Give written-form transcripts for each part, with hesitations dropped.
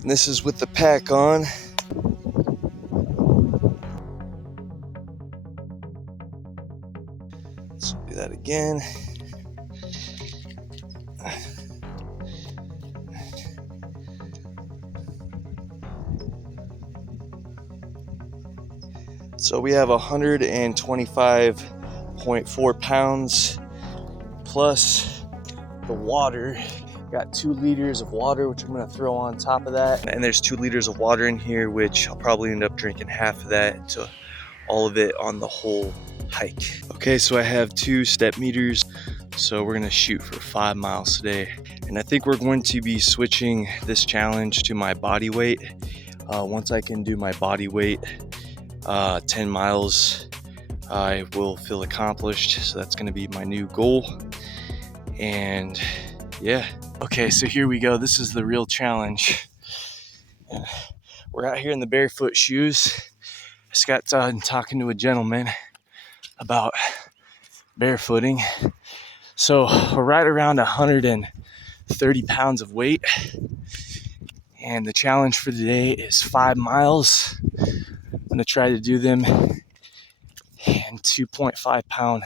And this is with the pack on. Let's do that again. So we have 125.4 pounds plus the water. Got 2 liters of water, which I'm gonna throw on top of that. And there's 2 liters of water in here, which I'll probably end up drinking half of that to all of it on the whole hike. Okay, so I have 2 step meters. So we're gonna shoot for 5 miles today. And I think we're going to be switching this challenge to my body weight. Once I can do my body weight, 10 miles, I will feel accomplished. So that's gonna be my new goal. And yeah. Okay, so here we go. This is the real challenge. We're out here in the barefoot shoes. I just got done talking to a gentleman about barefooting. So we're right around 130 pounds of weight. And the challenge for today is 5 miles. I'm gonna try to do them in 2.5 pound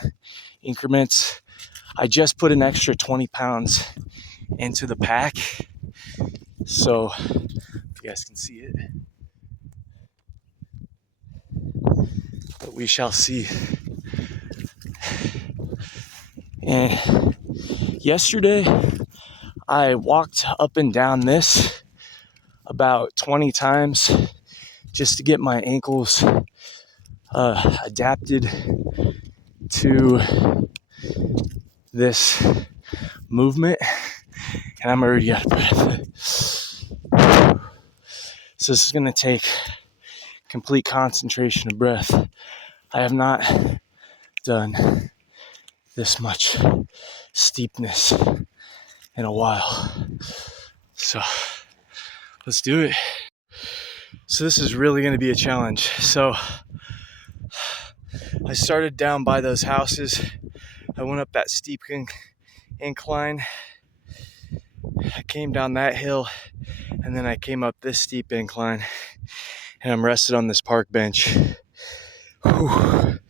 increments. I just put an extra 20 pounds into the pack. So if you guys can see it. But we shall see. And yesterday, I walked up and down this about 20 times just to get my ankles adapted to this movement. And I'm already out of breath. So this is going to take complete concentration of breath. I have not done this much steepness in a while. So let's do it. So this is really going to be a challenge. So I started down by those houses. I went up that steep incline. I came down that hill, and then I came up this steep incline, and I'm rested on this park bench. Whew.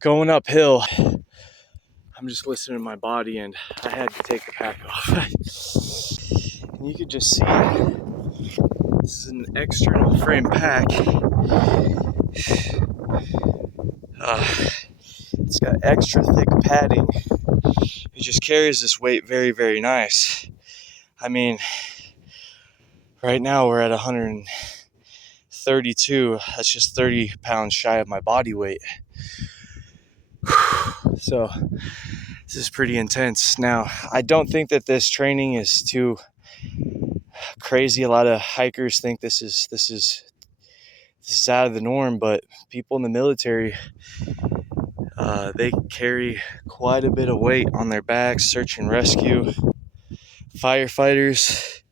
Going uphill, I'm just listening to my body, and I had to take the pack off. And you could just see this is an external frame pack. It's got extra thick padding. It just carries this weight very, very nice. I mean, right now we're at 132. That's just 30 pounds shy of my body weight. So this is pretty intense. Now, I don't think that this training is too crazy. A lot of hikers think this is out of the norm, but people in the military, they carry quite a bit of weight on their backs, search and rescue. Firefighters,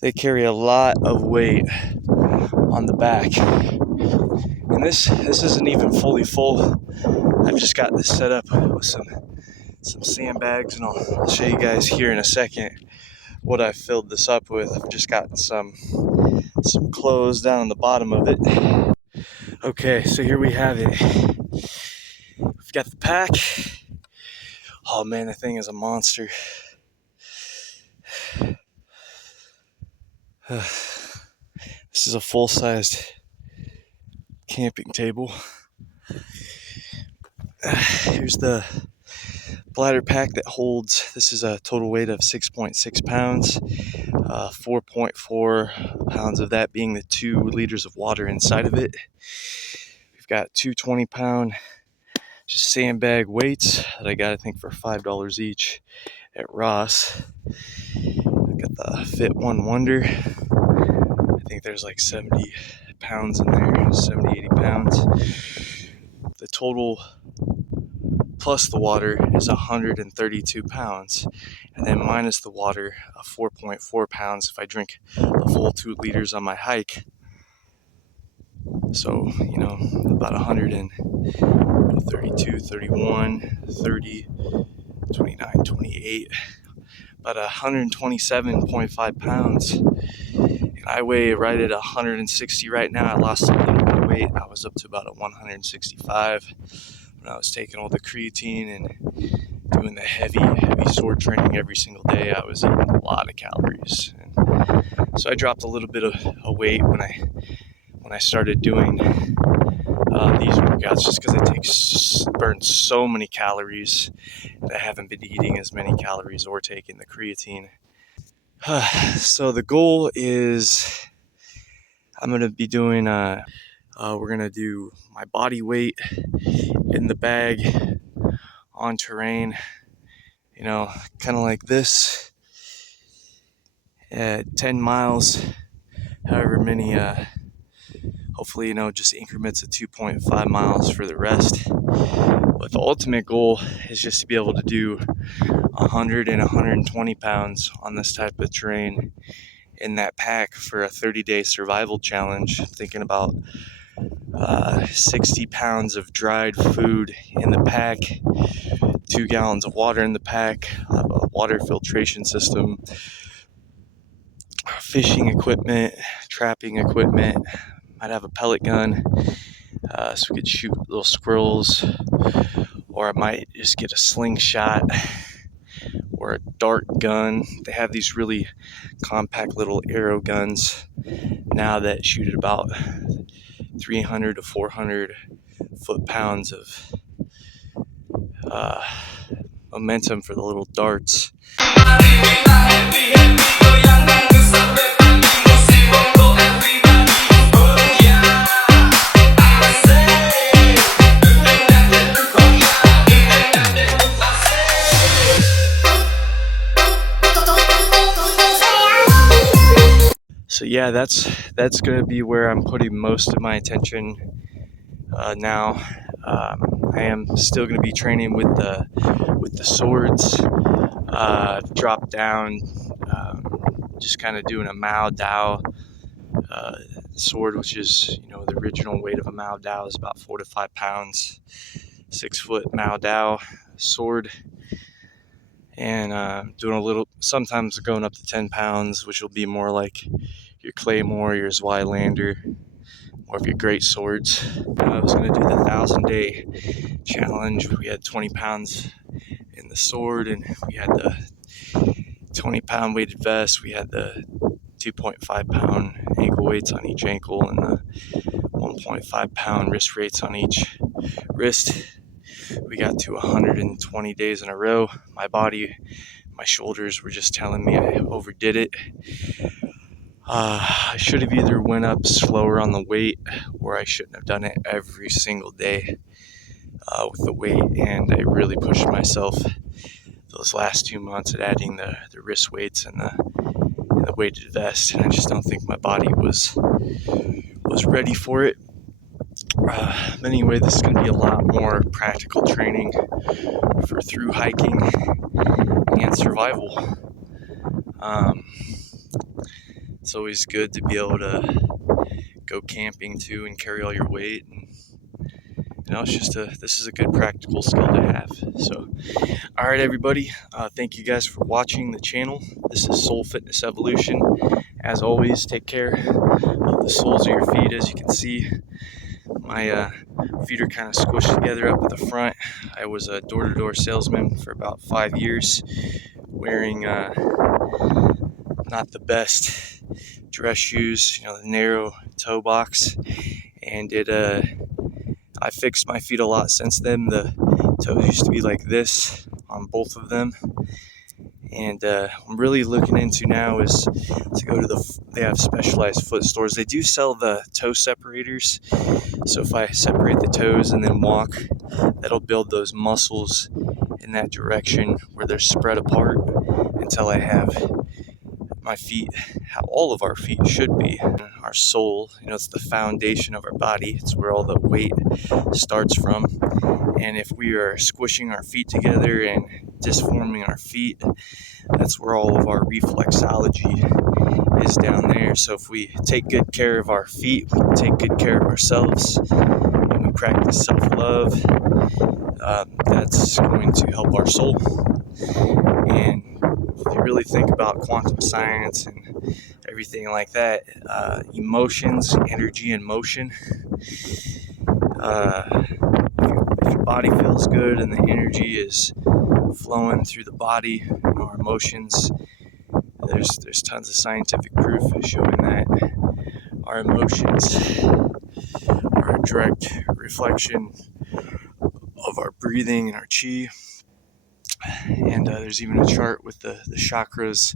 they carry a lot of weight on the back. And this isn't even fully full. I've just got this set up with some sandbags, and I'll show you guys here in a second what I filled this up with. I've just got some clothes down on the bottom of it. Okay, so here we have it. We've got the pack. Oh man, the thing is a monster. This is a full-sized camping table. Here's the bladder pack that holds. This is a total weight of 6.6 pounds. 4.4 pounds of that being the 2 liters of water inside of it. We've got 2 20-pound just sandbag weights that I got, I think, for $5 each at Ross. I've got the Fit One Wonder. I think there's like 70 pounds in there, 70, 80 pounds. The total plus the water is 132 pounds. And then minus the water, 4.4 pounds if I drink the full 2 liters on my hike. So, about 132, 31, 30, 29, 28, about 127.5 pounds. And I weigh right at 160 right now. I lost a little bit of weight. I was up to about a 165 when I was taking all the creatine and doing the heavy sword training every single day. I was eating a lot of calories. And so I dropped a little bit of weight when I started doing these workouts, just because it burns so many calories, and I haven't been eating as many calories or taking the creatine. So the goal is I'm going to be doing, we're going to do my body weight in the bag on terrain, kind of like this, 10 miles, however many, hopefully, just increments of 2.5 miles for the rest. But the ultimate goal is just to be able to do 100 and 120 pounds on this type of terrain in that pack for a 30-day survival challenge. Thinking about 60 pounds of dried food in the pack, 2 gallons of water in the pack, a water filtration system, fishing equipment, trapping equipment. Might have a pellet gun, so we could shoot little squirrels, or I might just get a slingshot or a dart gun. They have these really compact little arrow guns now that shoot at about 300 to 400 foot-pounds of momentum for the little darts. So yeah, that's going to be where I'm putting most of my attention now. I am still going to be training with the swords, drop down, just kind of doing a Mao Dao sword, which is, the original weight of a Mao Dao is about 4 to 5 pounds, 6 foot Mao Dao sword. And doing a little, sometimes going up to 10 pounds, which will be more like your Claymore, your Zweilander, more of your great swords. I was going to do the 1,000-day challenge. We had 20 pounds in the sword, and we had the 20-pound weighted vest. We had the 2.5-pound ankle weights on each ankle, and the 1.5-pound wrist weights on each wrist. We got to 120 days in a row. My body, my shoulders were just telling me I overdid it. I should have either went up slower on the weight, or I shouldn't have done it every single day with the weight. And I really pushed myself those last 2 months at adding the wrist weights and the weighted vest. And I just don't think my body was ready for it. Anyway, this is going to be a lot more practical training for through hiking and survival. It's always good to be able to go camping too and carry all your weight, and this is a good practical skill to have. So, all right, everybody, thank you guys for watching the channel. This is Soul Fitness Evolution. As always, take care of the soles of your feet. As you can see, my feet are kind of squished together up at the front. I was a door-to-door salesman for about 5 years, wearing not the best dress shoes, the narrow toe box, and I fixed my feet a lot since then. The toes used to be like this on both of them, and I'm really looking into now is to go to they have specialized foot stores. They do sell the toe separators, so if I separate the toes and then walk, that'll build those muscles in that direction where they're spread apart until I have my feet, how all of our feet should be. Our soul, it's the foundation of our body. It's where all the weight starts from. And if we are squishing our feet together and disforming our feet, that's where all of our reflexology is down there. So if we take good care of our feet, we take good care of ourselves, and we practice self-love, that's going to help our soul. And if you really think about quantum science and everything everything like that. Emotions, energy, and motion. If your body feels good and the energy is flowing through the body, our emotions, there's tons of scientific proof showing that our emotions are a direct reflection of our breathing and our chi. And there's even a chart with the chakras,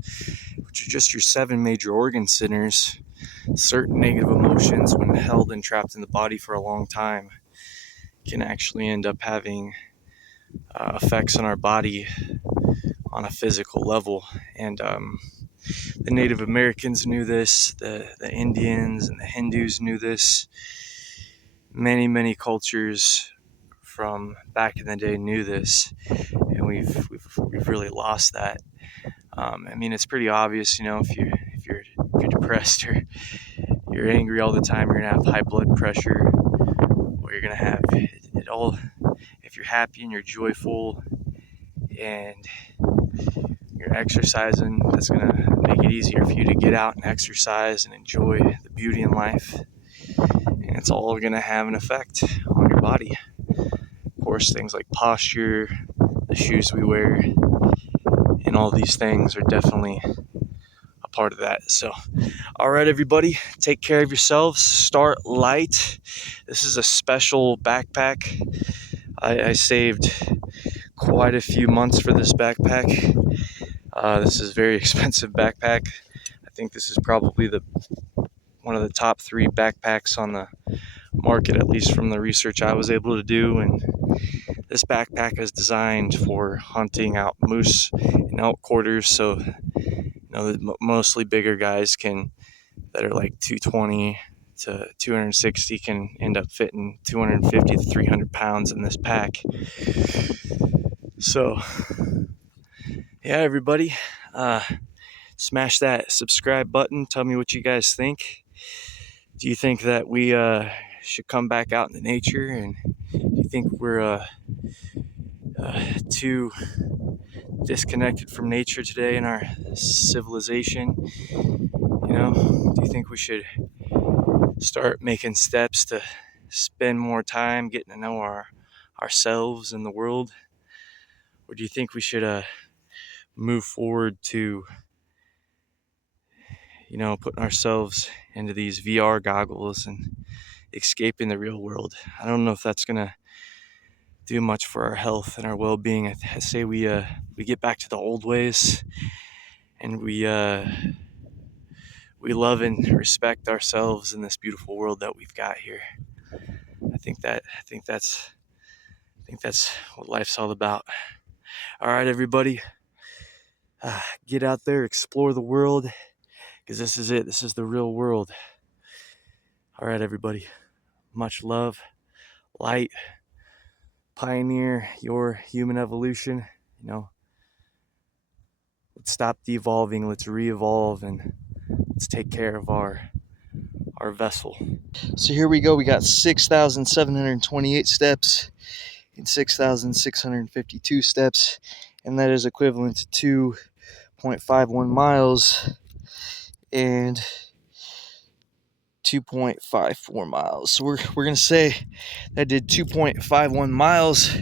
which are just your 7 major organ centers. Certain negative emotions, when held and trapped in the body for a long time, can actually end up having effects on our body on a physical level. And the Native Americans knew this, the Indians and the Hindus knew this. Many cultures from back in the day knew this, and we've really lost that. I mean, it's pretty obvious, if you're depressed or you're angry all the time, you're gonna have high blood pressure, or you're gonna have it all. If you're happy and you're joyful and you're exercising, that's gonna make it easier for you to get out and exercise and enjoy the beauty in life. And it's all gonna have an effect on your body. Of course, things like posture, the shoes we wear, and all these things are definitely a part of that. So, all right, everybody, take care of yourselves. Start light. This is a special backpack. I saved quite a few months for this backpack. This is a very expensive backpack. I think this is probably one of the top 3 backpacks on the market, at least from the research I was able to do. And this backpack is designed for hunting out moose and elk quarters. So, mostly bigger guys that are like 220 to 260 can end up fitting 250 to 300 pounds in this pack. So, yeah, everybody, smash that subscribe button. Tell me what you guys think. Do you think that we should come back out into nature? And do you think we're too disconnected from nature today in our civilization? Do you think we should start making steps to spend more time getting to know ourselves and the world? Or do you think we should move forward to putting ourselves into these VR goggles and escaping the real world? I don't know if that's gonna do much for our health and our well-being. I say we get back to the old ways, and we love and respect ourselves in this beautiful world that we've got here. I think that's what life's all about. All right, everybody, get out there, explore the world, because this is it. This is the real world. All right, everybody, much love, light, pioneer your human evolution. Let's stop devolving, let's re-evolve, and let's take care of our vessel. So here we go. We got 6,728 steps and 6,652 steps, and that is equivalent to 2.51 miles and 2.54 miles. So we're gonna say that did 2.51 miles.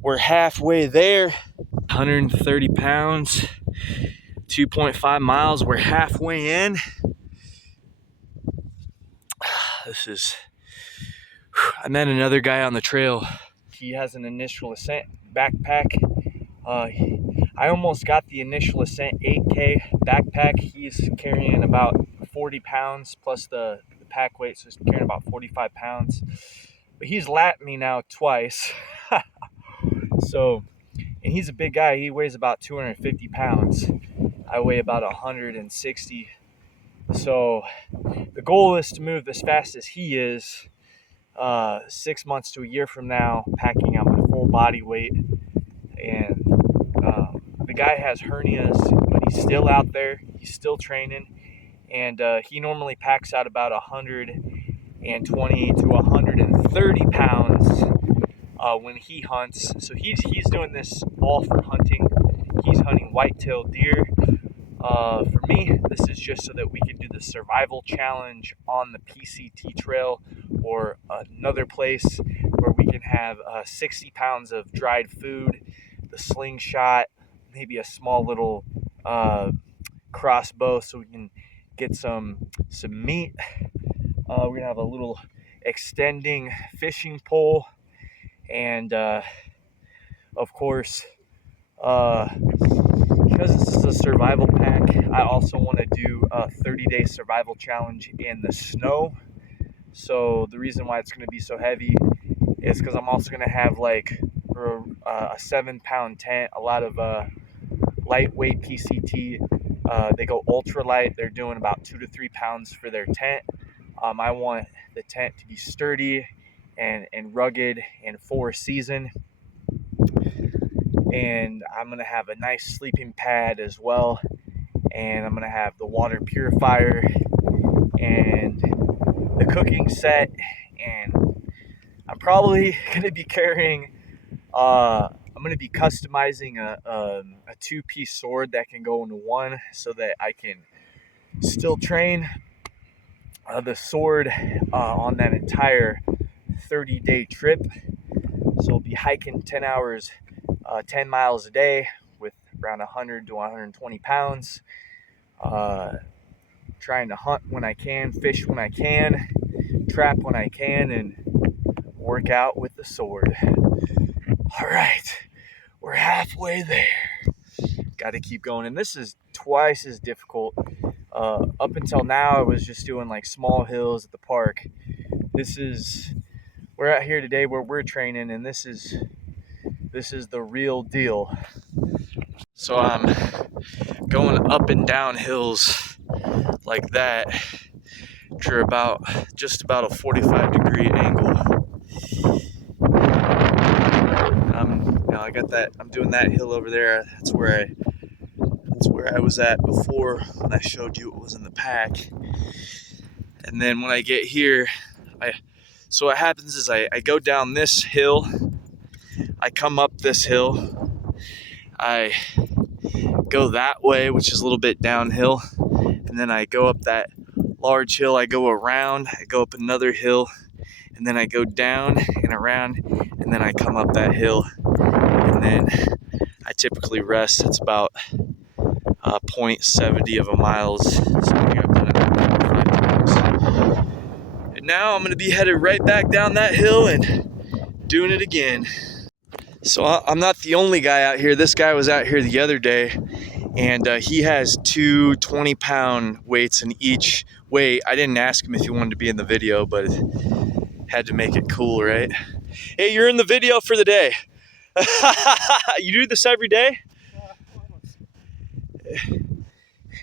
We're halfway there. 130 pounds, 2.5 miles. We're halfway in. I met another guy on the trail. He has an initial ascent backpack. I almost got the initial ascent 8K backpack. He's carrying about 40 pounds plus the pack weight, so he's carrying about 45 pounds. But he's lapped me now twice. And he's a big guy. He weighs about 250 pounds. I weigh about 160. So the goal is to move as fast as he is. 6 months to a year from now, packing out my full body weight. And the guy has hernias, but he's still out there. He's still training. And he normally packs out about 120 to 130 pounds when he hunts. So he's doing this all for hunting. He's hunting white-tailed deer. For me, this is just so that we can do the survival challenge on the PCT trail, or another place where we can have 60 pounds of dried food, the slingshot, maybe a small little crossbow so we can get some meat. We're gonna have a little extending fishing pole, and of course, because this is a survival pack, I also want to do a 30-day survival challenge in the snow. So the reason why it's going to be so heavy is because I'm also going to have like a 7-pound tent, a lot of lightweight PCT. They go ultralight. They're doing about 2 to 3 pounds for their tent. I want the tent to be sturdy and rugged and for a season. And I'm gonna have a nice sleeping pad as well, and I'm gonna have the water purifier and the cooking set, and I'm probably gonna be carrying I'm gonna be customizing a 2-piece sword that can go into one so that I can still train the sword on that entire 30-day trip. So we'll be hiking 10 hours 10 miles a day with around 100 to 120 pounds. Trying to hunt when I can, fish when I can, trap when I can, and work out with the sword. All right, we're halfway there. Got to keep going, and this is twice as difficult. Up until now, I was just doing like small hills at the park. We're out here today where we're training, and this is the real deal. So I'm going up and down hills like that for just about a 45-degree angle. I got that. I'm doing that hill over there. That's where I was at before when I showed you what was in the pack. And then when I get here, so what happens is I go down this hill, I come up this hill, I go that way, which is a little bit downhill, and then I go up that large hill, I go around, I go up another hill, and then I go down and around, and then I come up that hill, and then I typically rest. It's about 0.70 of a mile, something I've done it 5 times. And now I'm going to be headed right back down that hill and doing it again. So I'm not the only guy out here. This guy was out here the other day, and he has 2 20-pound weights in each weight. I didn't ask him if he wanted to be in the video, but had to make it cool, right? Hey, you're in the video for the day. You do this every day?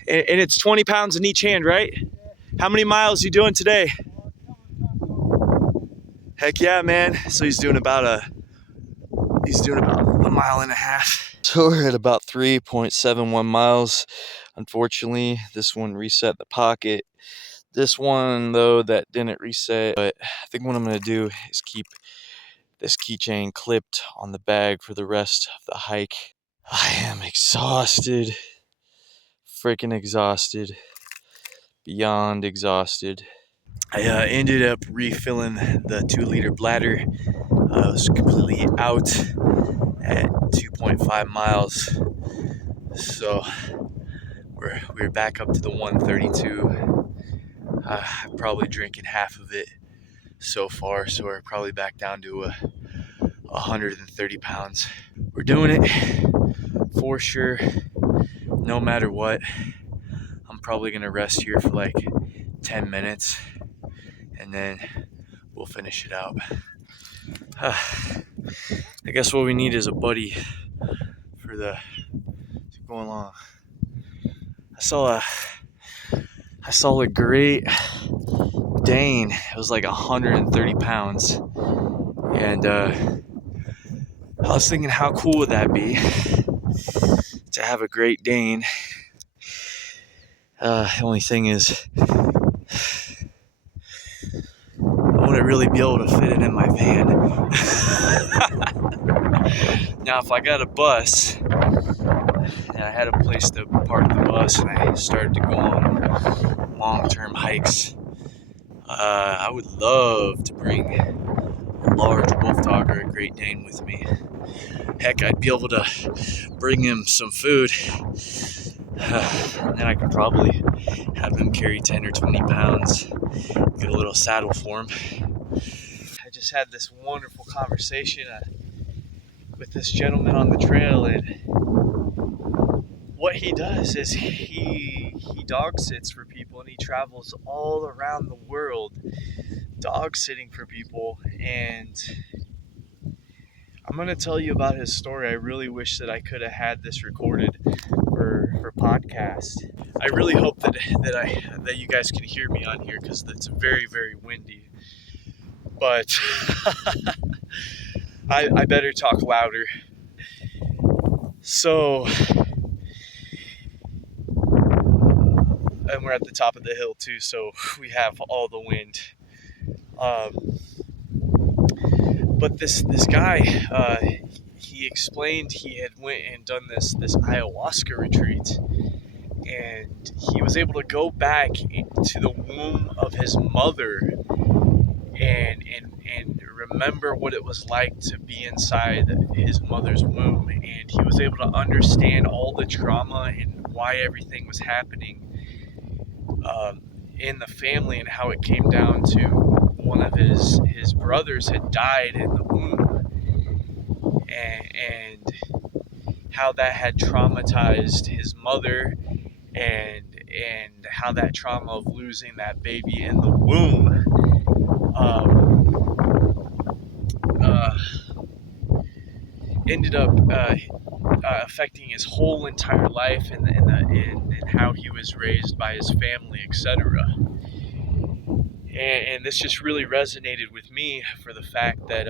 And it's 20 pounds in each hand, right? How many miles are you doing today? Heck yeah, man. So he's doing about a mile and a half. So we're at about 3.71 miles. Unfortunately, this one reset the pocket. This one, though, that didn't reset. But I think what I'm going to do is keep this keychain clipped on the bag for the rest of the hike. I am exhausted. Freaking exhausted. Beyond exhausted. I ended up refilling the 2-liter bladder. I was completely out at 2.5 miles. So we're back up to the 132. I'm probably drinking half of it so far, so we're probably back down to 130 pounds. We're doing it for sure, no matter what. I'm probably gonna rest here for like 10 minutes, and then we'll finish it out. I guess what we need is a buddy to go along. I saw a great Dane. It was like 130 pounds, and I was thinking, how cool would that be to have a Great Dane? The only thing is, I wouldn't really be able to fit it in my van. Now, if I got a bus, and I had a place to park the bus, and I started to go on long-term hikes. I would love to bring a large wolf dog or a Great Dane with me. Heck, I'd be able to bring him some food, and then I could probably have him carry 10 or 20 pounds, get a little saddle for him. I just had this wonderful conversation with this gentleman on the trail, and what he does is he dog sits for people, and he travels all around the world dog sitting for people. And I'm going to tell you about his story. I really wish that I could have had this recorded for podcast. I really hope that you guys can hear me on here, because it's very, very windy. But I better talk louder. So, and we're at the top of the hill too, so we have all the wind. But this guy, he explained he had went and done this ayahuasca retreat, and he was able to go back to the womb of his mother and remember what it was like to be inside his mother's womb. And he was able to understand all the trauma and why everything was happening in the family, and how it came down to one of his brothers had died in the womb, and how that had traumatized his mother, and how that trauma of losing that baby in the womb ended up affecting his whole entire life, and how he was raised by his family, etc. And this just really resonated with me, for the fact that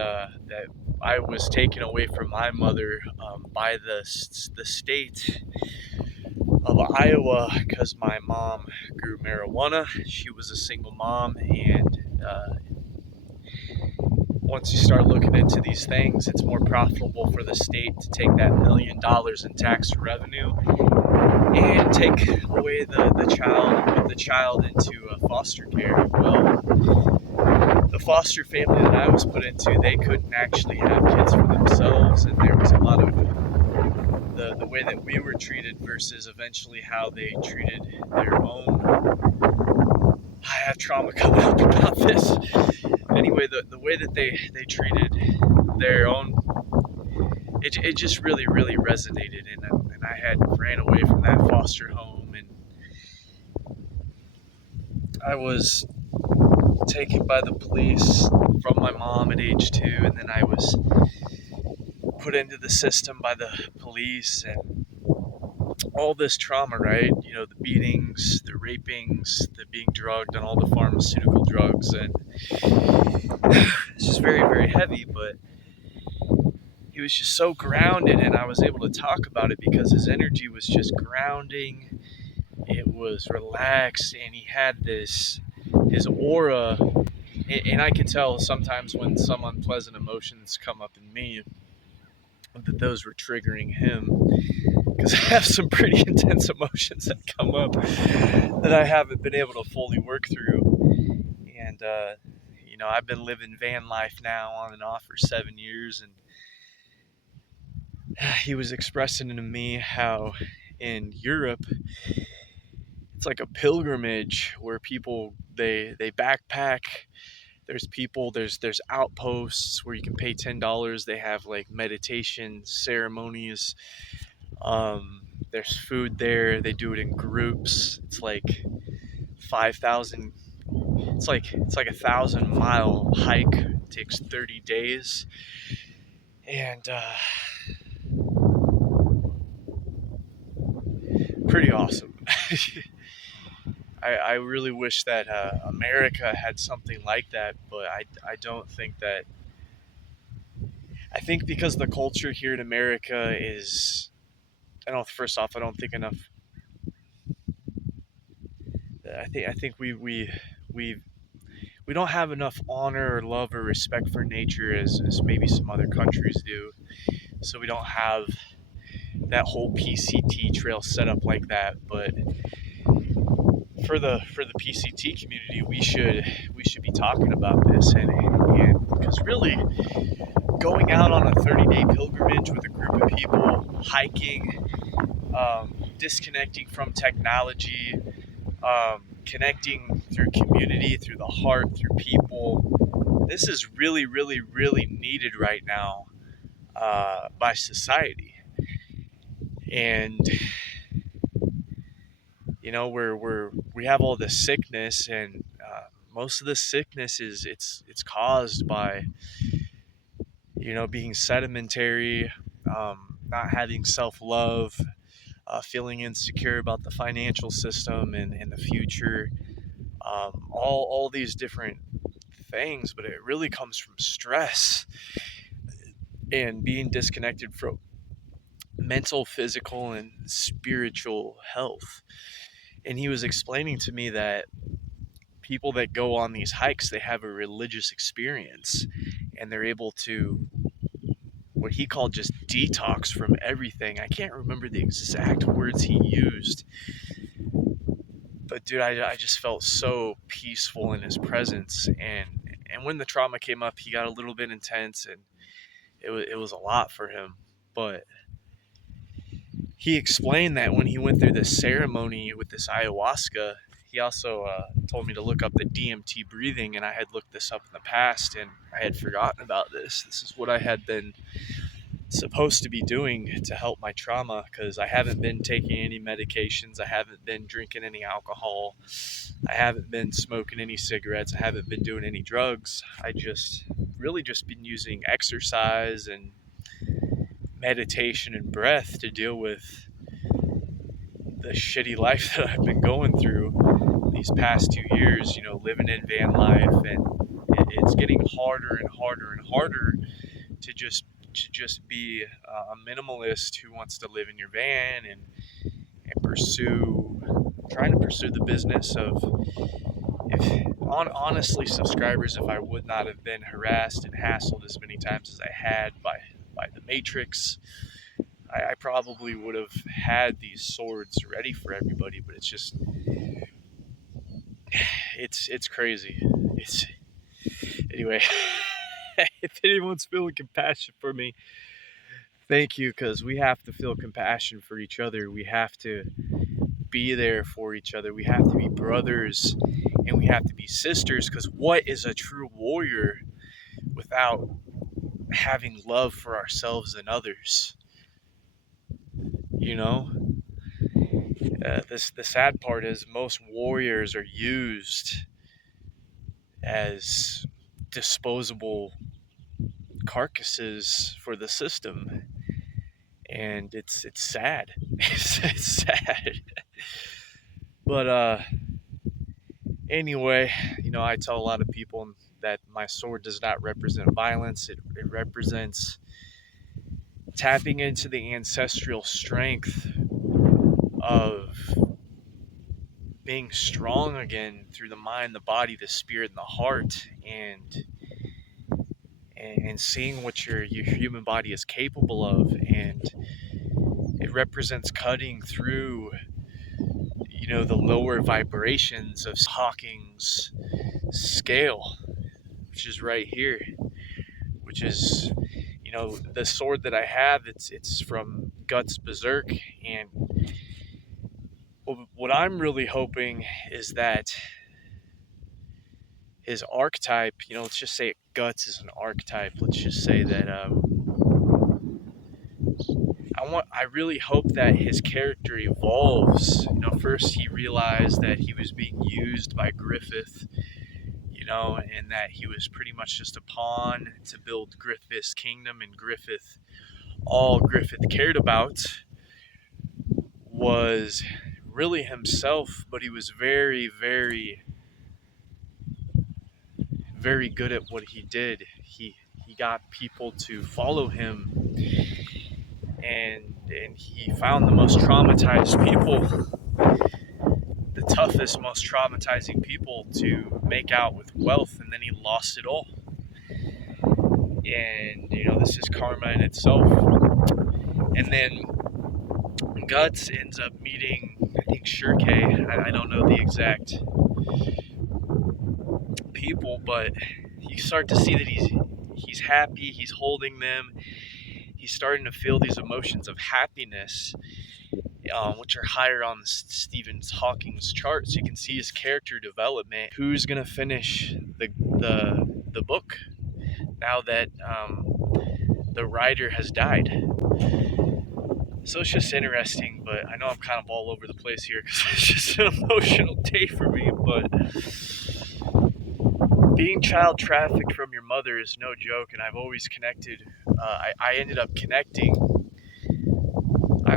I was taken away from my mother by the state of Iowa, because my mom grew marijuana. She was a single mom, and once you start looking into these things, it's more profitable for the state to take that $1 million in tax revenue and take away the child, put the child into foster care. Well, the foster family that I was put into, they couldn't actually have kids for themselves, and there was a lot of the way that we were treated versus eventually how they treated their own. I have trauma coming up about this. Anyway, the way that they treated their own, it just really, really resonated, and I had ran away from that foster home, and I was taken by the police from my mom at age 2, and then I was put into the system by the police, and all this trauma, right? You know, the beatings, the rapings, the being drugged on all the pharmaceutical drugs, and it's just very, very heavy. But he was just so grounded, and I was able to talk about it because his energy was just grounding. It was relaxed, and he had his aura, and I could tell sometimes when some unpleasant emotions come up in me, that those were triggering him, because I have some pretty intense emotions that come up that I haven't been able to fully work through. And I've been living van life now on and off for 7 years, and he was expressing to me how in Europe it's like a pilgrimage where people they backpack. There's outposts where you can pay $10. They have like meditation ceremonies. There's food there. They do it in groups. It's like 5,000. It's like a 1,000-mile hike. It takes 30 days, and pretty awesome. I really wish that America had something like that, but I don't think that. I think because the culture here in America is, first off, I don't think enough. I think we don't have enough honor or love or respect for nature as maybe some other countries do. So we don't have that whole PCT trail set up like that. But for the PCT community, we should be talking about this, and because really going out on a 30-day pilgrimage with a group of people, hiking, disconnecting from technology, connecting through community, through the heart, through people. This is really, really, really needed right now by society. And we have all this sickness, and most of the sickness is it's caused by being sedimentary, not having self-love, feeling insecure about the financial system and the future, all these different things. But it really comes from stress and being disconnected from mental, physical, and spiritual health. And he was explaining to me that people that go on these hikes, they have a religious experience, and they're able to, what he called, just detox from everything. I can't remember the exact words he used, but dude, I just felt so peaceful in his presence. And when the trauma came up, he got a little bit intense, and it was a lot for him. But he explained that when he went through this ceremony with this ayahuasca, he also told me to look up the DMT breathing, and I had looked this up in the past, and I had forgotten about this. This is what I had been supposed to be doing to help my trauma, because I haven't been taking any medications, I haven't been drinking any alcohol, I haven't been smoking any cigarettes, I haven't been doing any drugs. I just really just been using exercise and meditation and breath to deal with the shitty life that I've been going through these past 2 years, living in van life. And it's getting harder and harder and harder to just be a minimalist who wants to live in your van and trying to pursue the business of, honestly, subscribers, if I would not have been harassed and hassled as many times as I had by the Matrix, I probably would have had these swords ready for everybody. But it's just, it's crazy. Anyway, if anyone's feeling compassion for me, thank you, because we have to feel compassion for each other. We have to be there for each other. We have to be brothers, and we have to be sisters, because what is a true warrior without having love for ourselves and others? The sad part is most warriors are used as disposable carcasses for the system, and it's sad. It's sad. But anyway, I tell a lot of people that my sword does not represent violence. It represents tapping into the ancestral strength of being strong again through the mind, the body, the spirit, and the heart, and seeing what your human body is capable of. And it represents cutting through the lower vibrations of Hawking's scale, which is right here, which is the sword that I have. It's from Guts Berserk. And what I'm really hoping is that his archetype, let's just say Guts is an archetype. Let's just say that I really hope that his character evolves. First he realized that he was being used by Griffith, and that he was pretty much just a pawn to build Griffith's kingdom. And all Griffith cared about was really himself, but he was very, very, very good at what he did. He got people to follow him, and he found the most traumatized people, the toughest, most traumatizing people to make out with wealth, and then he lost it all. And this is karma in itself. And then Guts ends up meeting, I think, Shirkei. I don't know the exact people, but you start to see that he's happy, he's holding them, he's starting to feel these emotions of happiness, which are higher on Stephen Hawking's chart, so you can see his character development. Who's gonna finish the book now that the writer has died? So it's just interesting, but I know I'm kind of all over the place here because it's just an emotional day for me. But being child trafficked from your mother is no joke, and I've always connected. I ended up connecting.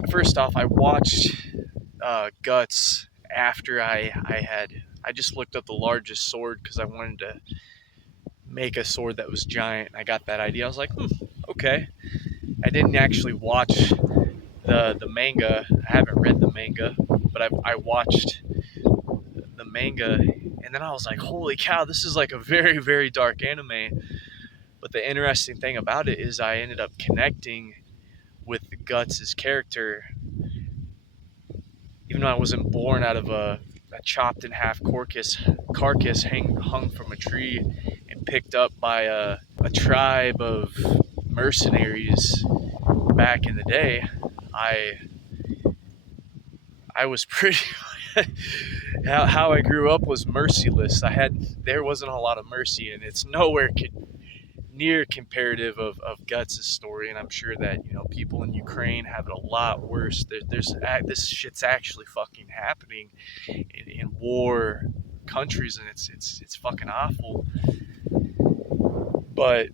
First off, I watched Guts after I just looked up the largest sword because I wanted to make a sword that was giant. I got that idea. I was like, okay. I didn't actually watch the manga. I haven't read the manga, but I watched the manga, and then I was like, holy cow, this is like a very, very dark anime. But the interesting thing about it is I ended up connecting with Guts' character, even though I wasn't born out of a chopped in half carcass hung from a tree and picked up by a tribe of mercenaries back in the day. I was pretty how I grew up was merciless. There wasn't a lot of mercy, and it's nowhere near comparative of Guts' story. And I'm sure that people in Ukraine have it a lot worse. This shit's actually fucking happening in war countries, and it's fucking awful. But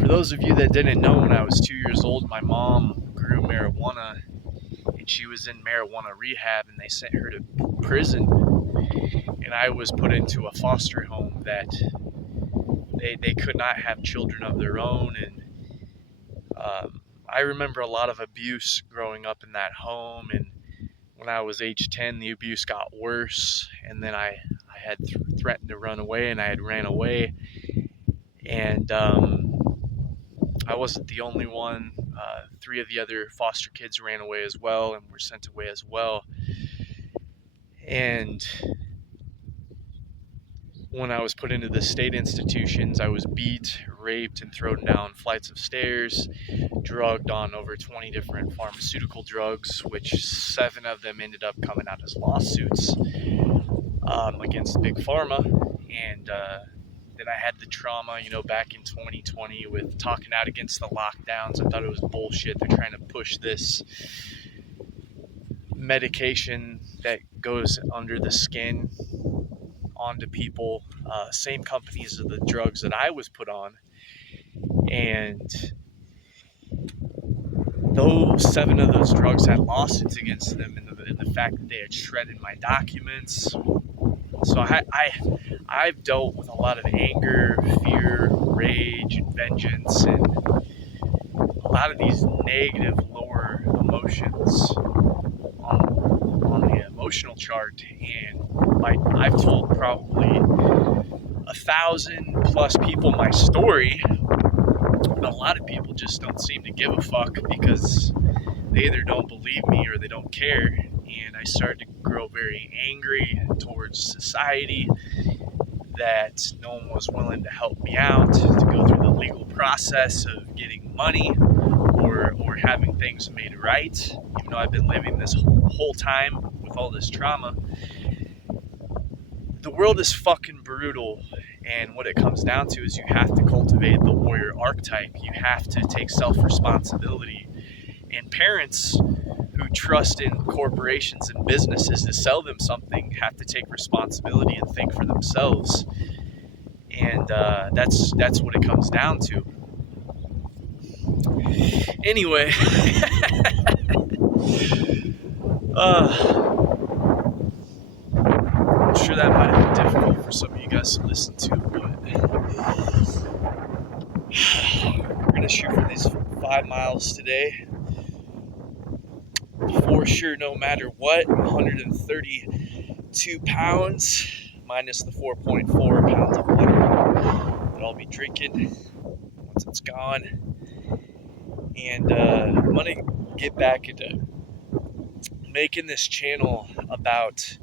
for those of you that didn't know, when I was 2 years old, my mom grew marijuana, and she was in marijuana rehab, and they sent her to prison, and I was put into a foster home that they could not have children of their own. And I remember a lot of abuse growing up in that home, and when I was age 10, the abuse got worse, and then I had threatened to run away, and I had ran away, and I wasn't the only one. 3 of the other foster kids ran away as well and were sent away as well. And when I was put into the state institutions, I was beat, raped, and thrown down flights of stairs, drugged on over 20 different pharmaceutical drugs, which 7 of them ended up coming out as lawsuits against Big Pharma. And then I had the trauma, back in 2020 with talking out against the lockdowns. I thought it was bullshit. They're trying to push this medication that goes under the skin onto people, same companies of the drugs that I was put on. And those 7 of those drugs had lawsuits against them, and the fact that they had shredded my documents. So I've dealt with a lot of anger, fear, rage, and vengeance, and a lot of these negative lower emotions on the emotional chart. And I've told probably 1,000 plus people my story, but a lot of people just don't seem to give a fuck because they either don't believe me or they don't care. And I started to grow very angry towards society, that no one was willing to help me out, to go through the legal process of getting money or having things made right, even though I've been living this whole time with all this trauma. The world is fucking brutal, and what it comes down to is you have to cultivate the warrior archetype. You have to take self-responsibility. And parents who trust in corporations and businesses to sell them something have to take responsibility and think for themselves. And that's what it comes down to. Anyway, I'm sure that might have been difficult for some of you guys to listen to, but we're gonna shoot for these 5 miles today. For sure, no matter what, 132 pounds minus the 4.4 pounds of water that I'll be drinking once it's gone. And I'm gonna get back into making this channel about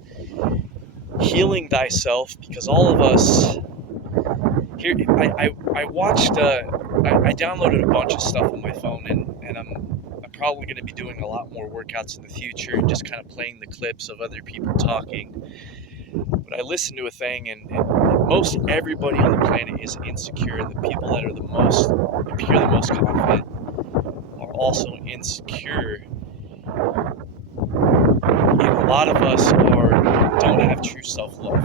healing thyself, because all of us here, I watched, I downloaded a bunch of stuff on my phone, and I'm probably going to be doing a lot more workouts in the future, and just kind of playing the clips of other people talking. But I listened to a thing, and most everybody on the planet is insecure, and the people that are the most, appear the most confident are also insecure. And a lot of us don't have true self-love.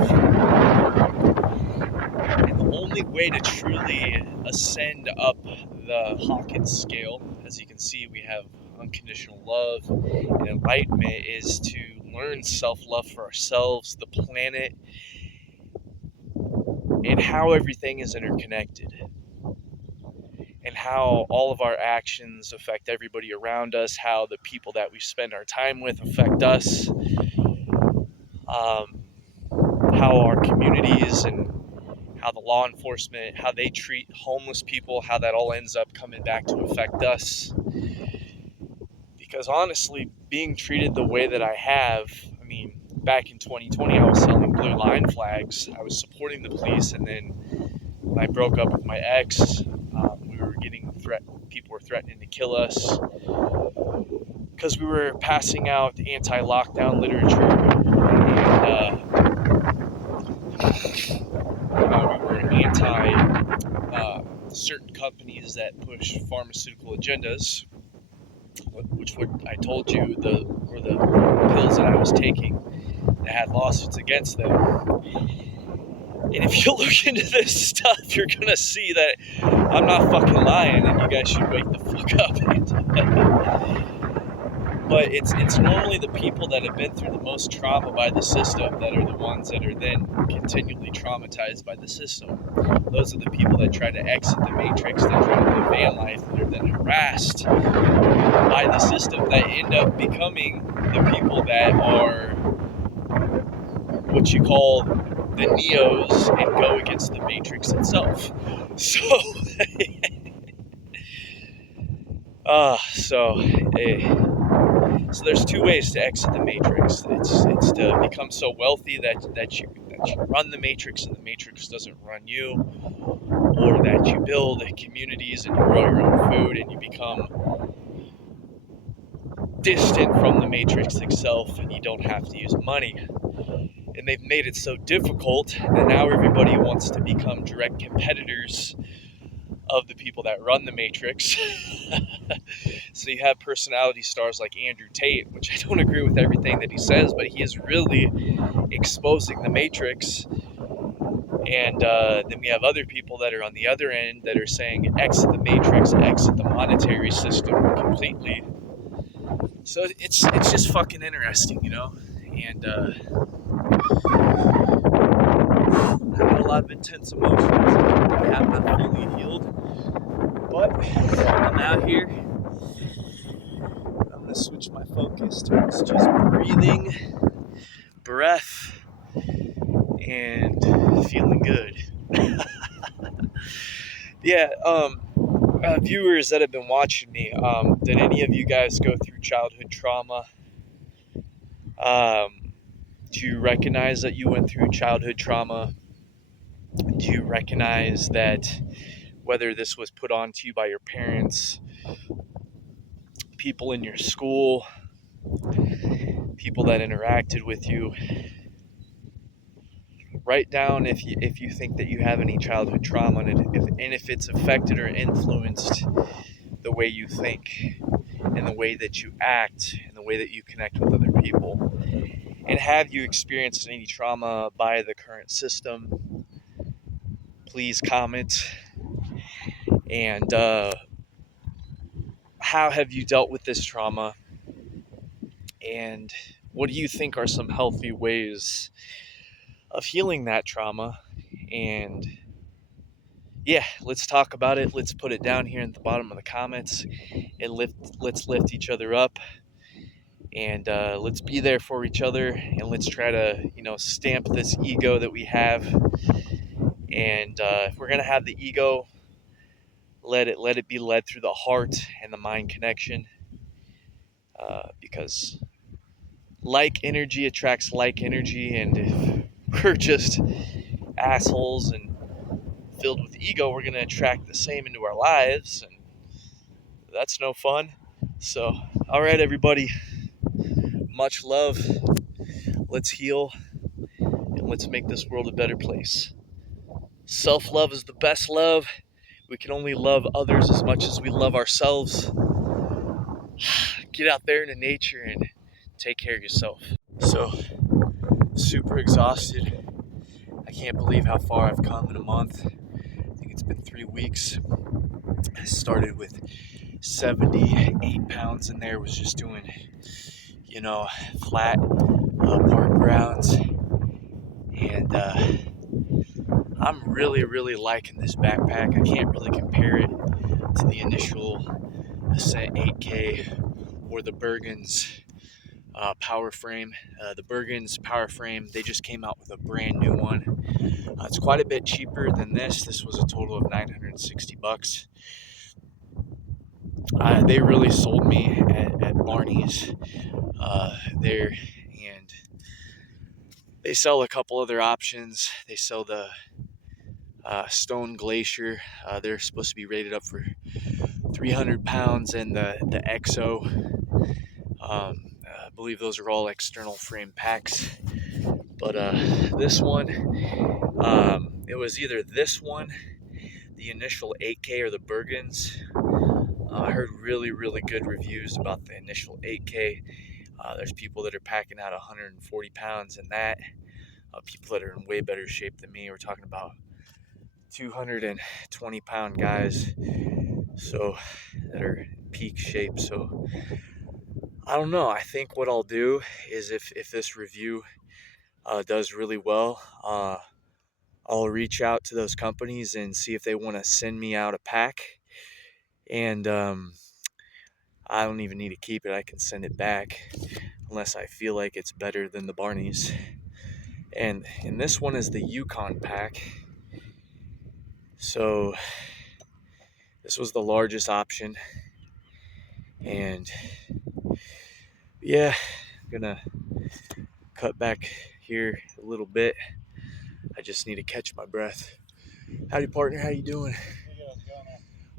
And the only way to truly ascend up the Hawkins scale, as you can see, we have unconditional love and enlightenment, is to learn self-love for ourselves, the planet, and how everything is interconnected, and how all of our actions affect everybody around us, how the people that we spend our time with affect us, how our communities and how the law enforcement, how they treat homeless people, how that all ends up coming back to affect us. Because honestly, being treated the way that I have, I mean, back in 2020, I was selling blue line flags. I was supporting the police, and then when I broke up with my ex, we were getting people were threatening to kill us because we were passing out anti-lockdown literature, and we were anti certain companies that push pharmaceutical agendas, which I told you were the pills that I was taking that had lawsuits against them. And if you look into this stuff, you're gonna see that I'm not fucking lying, and you guys should wake the fuck up. But it's normally the people that have been through the most trauma by the system that are the ones that are then continually traumatized by the system. Those are the people that try to exit the matrix, that try to live van life, that are then harassed by the system, that end up becoming the people that are what you call the Neos and go against the matrix itself. So, so there's two ways to exit the matrix. It's to become so wealthy that you run the matrix and the matrix doesn't run you, or that you build communities and you grow your own food and you become distant from the matrix itself and you don't have to use money. And they've made it so difficult that now everybody wants to become direct competitors of the people that run the matrix. So you have personality stars like Andrew Tate, which I don't agree with everything that he says, but he is really exposing the matrix. And then we have other people that are on the other end that are saying exit the matrix, exit the monetary system completely. So it's just fucking interesting, you know? And I got a lot of intense emotions. I have not fully healed, but I'm out here. I'm gonna switch my focus towards just breathing, breath, and feeling good. Yeah, viewers that have been watching me, did any of you guys go through childhood trauma? Do you recognize that you went through childhood trauma? Do you recognize that whether this was put on to you by your parents, people in your school, people that interacted with you? Write down if you think that you have any childhood trauma, and if it's affected or influenced the way you think and the way that you act and the way that you connect with other people. And have you experienced any trauma by the current system? Please comment. And how have you dealt with this trauma? And what do you think are some healthy ways of healing that trauma? And yeah, let's talk about it. Let's put it down here at the bottom of the comments, and let's lift each other up, and let's be there for each other, and let's try to, stamp this ego that we have. And if we're gonna have the ego, let it be led through the heart and the mind connection, because like energy attracts like energy, and if we're just assholes and filled with ego, we're going to attract the same into our lives, and that's no fun. So, all right, everybody, much love. Let's heal, and let's make this world a better place. Self-love is the best love. We can only love others as much as we love ourselves. Get out there into nature and take care of yourself. So, super exhausted. I can't believe how far I've come in a month. I think it's been 3 weeks. I started with 78 pounds in there, was just doing, flat park grounds. And I'm really liking this backpack. I can't really compare it to the initial Ascent 8K or the Bergen's power frame. The Bergen's power frame, they just came out with a brand new one. It's quite a bit cheaper than this. This was a total of $960. They really sold me at Barneys there, and they sell a couple other options. They sell the Stone Glacier. They're supposed to be rated up for 300 pounds, and the EXO. I believe those are all external frame packs. But this one, it was either this one, the initial 8K, or the Bergens. I heard really good reviews about the initial 8K. There's people that are packing out 140 pounds in that. People that are in way better shape than me. We're talking about 220 pound guys, so that are in peak shape. So I don't know. I think what I'll do is if this review does really well, I'll reach out to those companies and see if they want to send me out a pack. And I don't even need to keep it. I can send it back unless I feel like it's better than the Barneys. And this one is the Yukon pack. So this was the largest option. And yeah, I'm gonna cut back here a little bit. I just need to catch my breath. Howdy, partner. How you doing?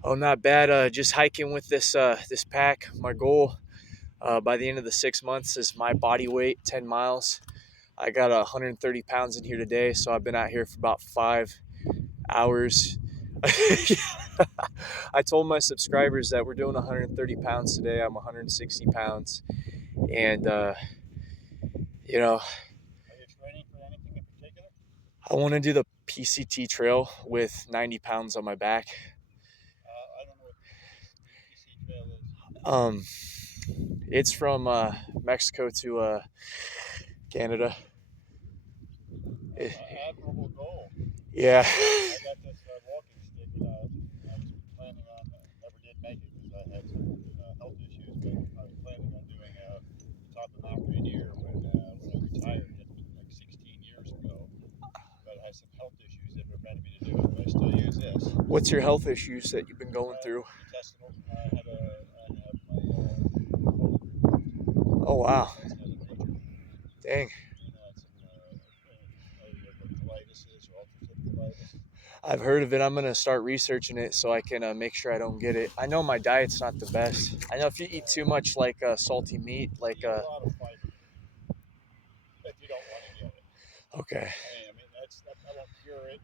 Oh, not bad. Just hiking with this this pack. My goal by the end of the 6 months is my body weight, 10 miles. I got 130 pounds in here today, so I've been out here for about 5 hours. I told my subscribers that we're doing 130 pounds today. I'm 160 pounds, and you know, Are you training for anything in particular? I want to do the PCT trail with 90 pounds on my back. I don't know what the PC trail is. It's from Mexico to Canada. Admirable goal. Yeah. I got this walking stick, and I was planning on, never did make it because I had some health issues, but I was planning on doing top of Mount Rainier when I retired like 16 years ago. But I had some health issues that prevented me to do it, but I still use this. What's your health issues that you've been going through? Intestinal. I have my colon removed. Oh, wow. That's another major. Dang. Colitis or ulcerative colitis. I've heard of it. I'm going to start researching it so I can make sure I don't get it. I know my diet's not the best. I know if you eat too much like salty meat, like a lot of fiber, but you don't want to get it. Okay. I mean that won't cure it.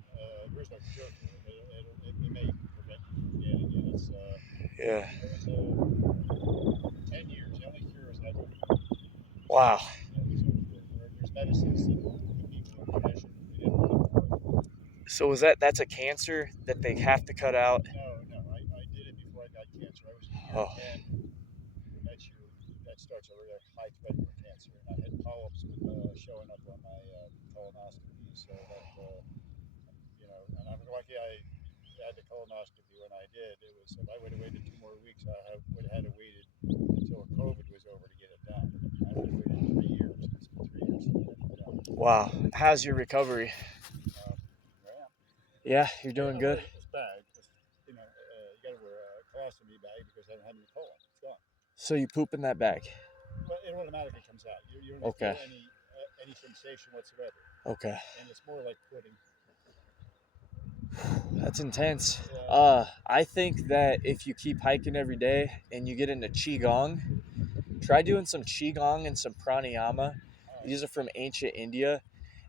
There's no cure for it. It may prevent you from getting it. It's yeah. It was 10 years. The only cure is ibuprofen. Wow. There's medicines that people in remission. So that's a cancer that they have to cut out? No. I did it before I got cancer. I was in year 10. That's that starts over there, high threat for cancer. And I had polyps showing up on my colonoscopy. So that, and I'm lucky I had the colonoscopy when I did. It was, if I would have waited 2 more weeks, I would have had to wait until COVID was over to get it done. I would have waited 3 years. It's been 3 years since I got it done. Wow. How's your recovery? Well, Yeah, you're doing good. It's bad. You got to So you poop in that bag? Well, it automatically comes out. You don't Okay. feel any sensation whatsoever. Okay. And it's more like pudding. That's intense. Yeah. I think that if you keep hiking every day and you get into qigong, try doing some qigong and some pranayama. These are from ancient India,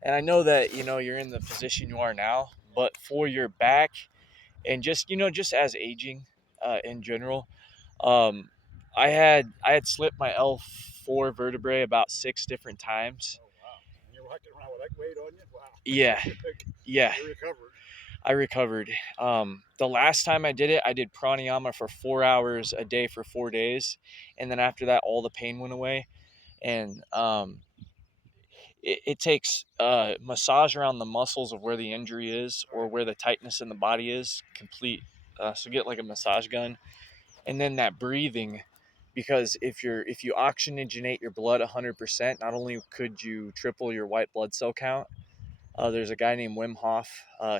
and I know that you're in the position you are now, but for your back and just just as aging in general, um, I had slipped my L4 vertebrae about 6 different times. Oh wow! And you're walking around with that weight on you? Wow. Yeah, yeah. You recovered. I recovered. The last time I did it, I did pranayama for 4 hours a day for 4 days, and then after that, all the pain went away. And it takes massage around the muscles of where the injury is or where the tightness in the body is. Complete. So get like a massage gun, and then that breathing, because if you oxygenate your blood 100%, not only could you triple your white blood cell count. There's a guy named Wim Hof.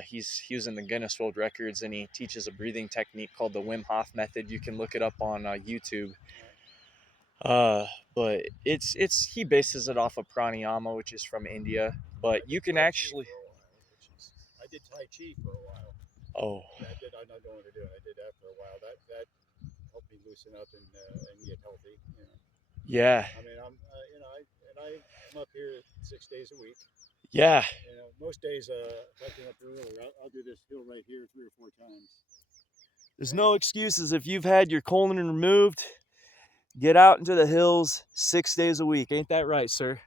He was in the Guinness World Records, and he teaches a breathing technique called the Wim Hof method. You can look it up on YouTube. But he bases it off of pranayama, which is from India. But you can actually. I did Tai Chi for a while. Oh. I'm not going to do it. I did that for a while. That helped me loosen up and get healthy. Yeah. I mean, I'm up here 6 days a week. Yeah. Most days, if I get up early, I'll do this hill right here 3 or 4 times. There's no excuses. If you've had your colon removed, get out into the hills 6 days a week. Ain't that right, sir?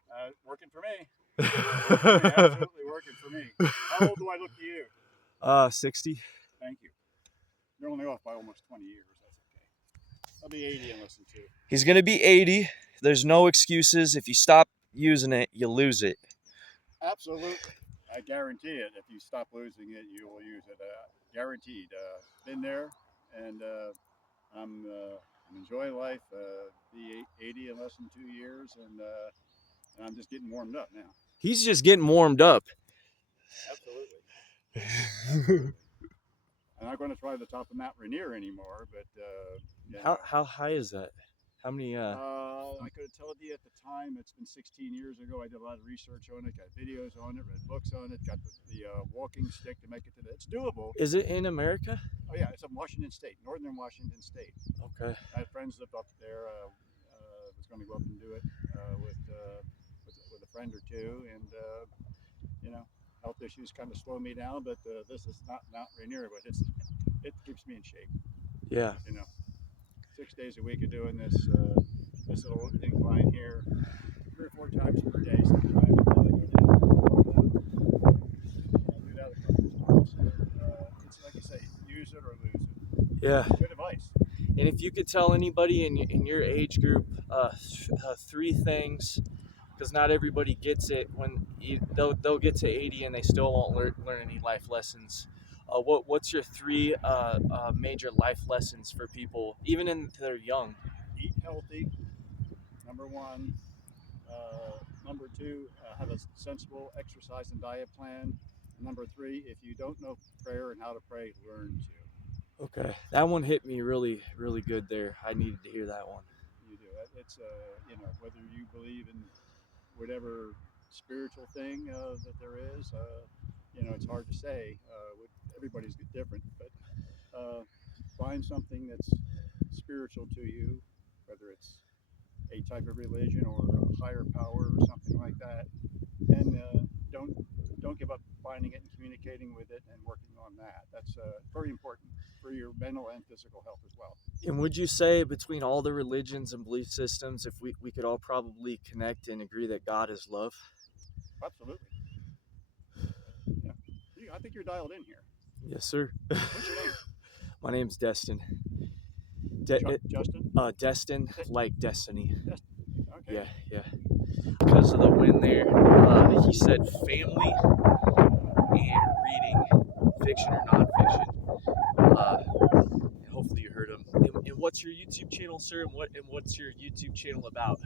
Working for me. Absolutely working for me. How old do I look to you? 60. Thank you. You're only off by almost 20 years. That's okay. I'll be 80 in less than 2. He's going to be 80. There's no excuses. If you stop using it, you lose it. Absolutely. I guarantee it. If you stop losing it, you will use it. Guaranteed. Been there, and I'm enjoying life. Be 80 in less than 2 years, and I'm just getting warmed up now. He's just getting warmed up. Absolutely. I'm not going to try the top of Mount Rainier anymore, but how high is that? How many? I could have told you at the time. It's been 16 years ago. I did a lot of research on it, got videos on it, read books on it, got the walking stick to make it to It's doable. Is it in America? Oh yeah, it's in Washington State, northern Washington State. Okay. I had friends lived up there. Was going to go up and do it with a friend or two, and health issues kind of slow me down. But this is not Mount Rainier, but it keeps me in shape. Yeah. 6 days a week of doing this little incline here, 3 or 4 times per day. Sometimes I go down. I'll do that a couple of times. It's like you say, use it or lose it. Yeah. Good advice. And if you could tell anybody in your age group 3 things, because not everybody gets it, when they'll get to 80 and they still won't learn any life lessons. What's your 3 major life lessons for people, even if they're young? Eat healthy, number 1. Number 2, have a sensible exercise and diet plan. And number 3, if you don't know prayer and how to pray, learn to. Okay, that one hit me really, really good there. I needed to hear that one. You do. It's whether you believe in whatever spiritual thing that there is, it's hard to say. Everybody's different, but find something that's spiritual to you, whether it's a type of religion or a higher power or something like that, and don't give up finding it and communicating with it and working on that. That's very important for your mental and physical health as well. And would you say between all the religions and belief systems, if we could all probably connect and agree that God is love? Absolutely. Yeah. I think you're dialed in here. Yes, sir. What's your name? My name's Destin. Justin? Destin, like destiny. Destin. Okay. Yeah. Because of the wind there, he said family and reading, fiction or nonfiction. Hopefully you heard him. And what's your YouTube channel, sir? And what's your YouTube channel about?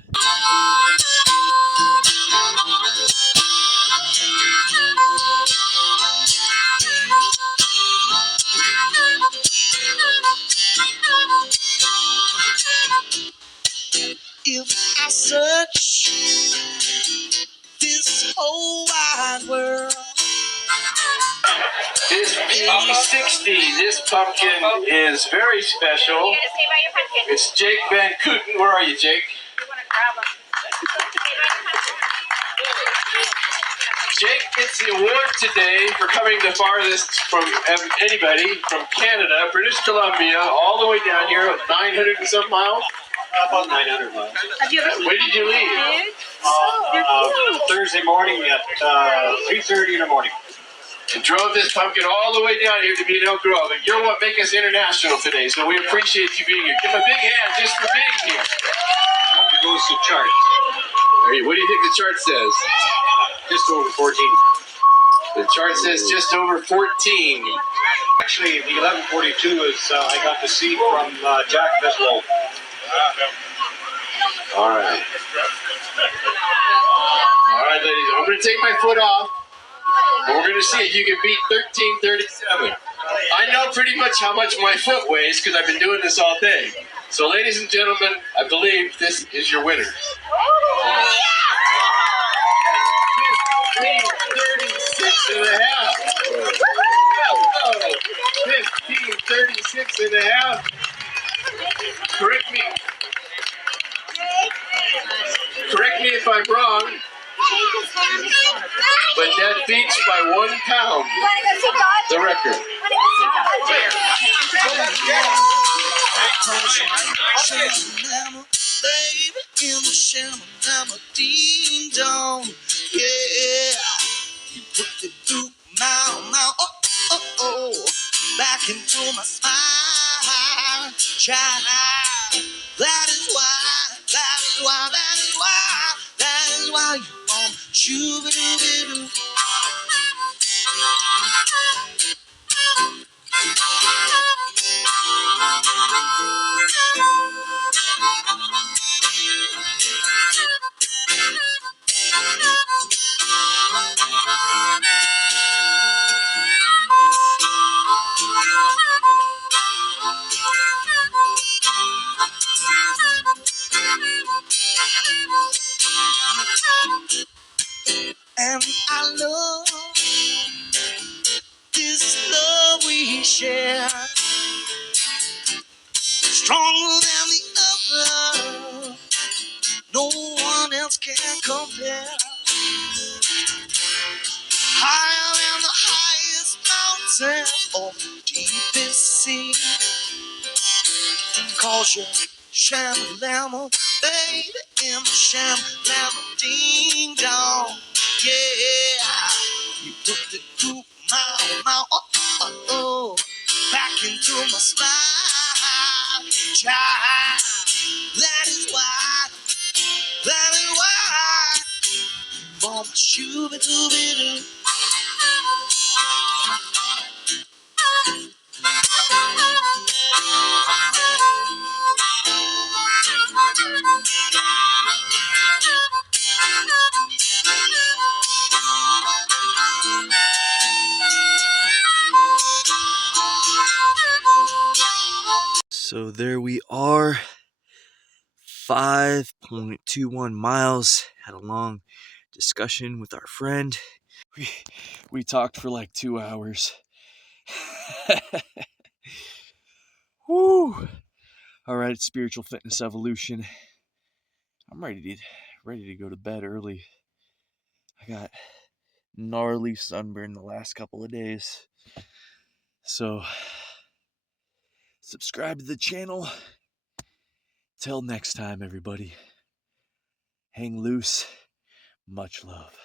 whole wide world. This P60, this pumpkin is very special. It's Jake Van Kooten. Where are you, Jake? Jake gets the award today for coming the farthest from anybody from Canada, British Columbia, all the way down here with 900 and some miles. About 900 miles. When did you leave? Thursday morning at 3:30 in the morning. And drove this pumpkin all the way down here to be in Elk Grove. And you're what make us international today, so we appreciate you being here. Give him a big hand just for being here. It goes to chart. What do you think the chart says? Just over 14. The chart says just over 14. Actually, the 1142 is I got the seed from Jack Bislow. All right. All right, ladies. I'm going to take my foot off. And we're going to see if you can beat 1337. I know pretty much how much my foot weighs because I've been doing this all day. So, ladies and gentlemen, I believe this is your winner. 1536 and a half. 1536 and a half. Correct me. Correct me if I'm wrong. But that beats by 1 pound the record. Baby, in the shama ding dong, yeah. You put it through my oh, back into my smile, child. That is why you on shoo-ba-doo-ba-doo. And I love this love we share, stronger than the other. No one else can compare. Higher than the highest mountain or the deepest sea. 'Cause you're sham-lama, baby, in the sham-lama ding dong. Yeah, you put it through my oh, back into my smile, child. That is why from shoo-ba-doo-ba-doo. So there we are, 5.21 miles. Had a long discussion with our friend. We talked for like 2 hours. Woo! All right, spiritual fitness evolution. I'm ready to go to bed early. I got gnarly sunburn the last couple of days. So subscribe to the channel. Till next time, everybody. Hang loose. Much love.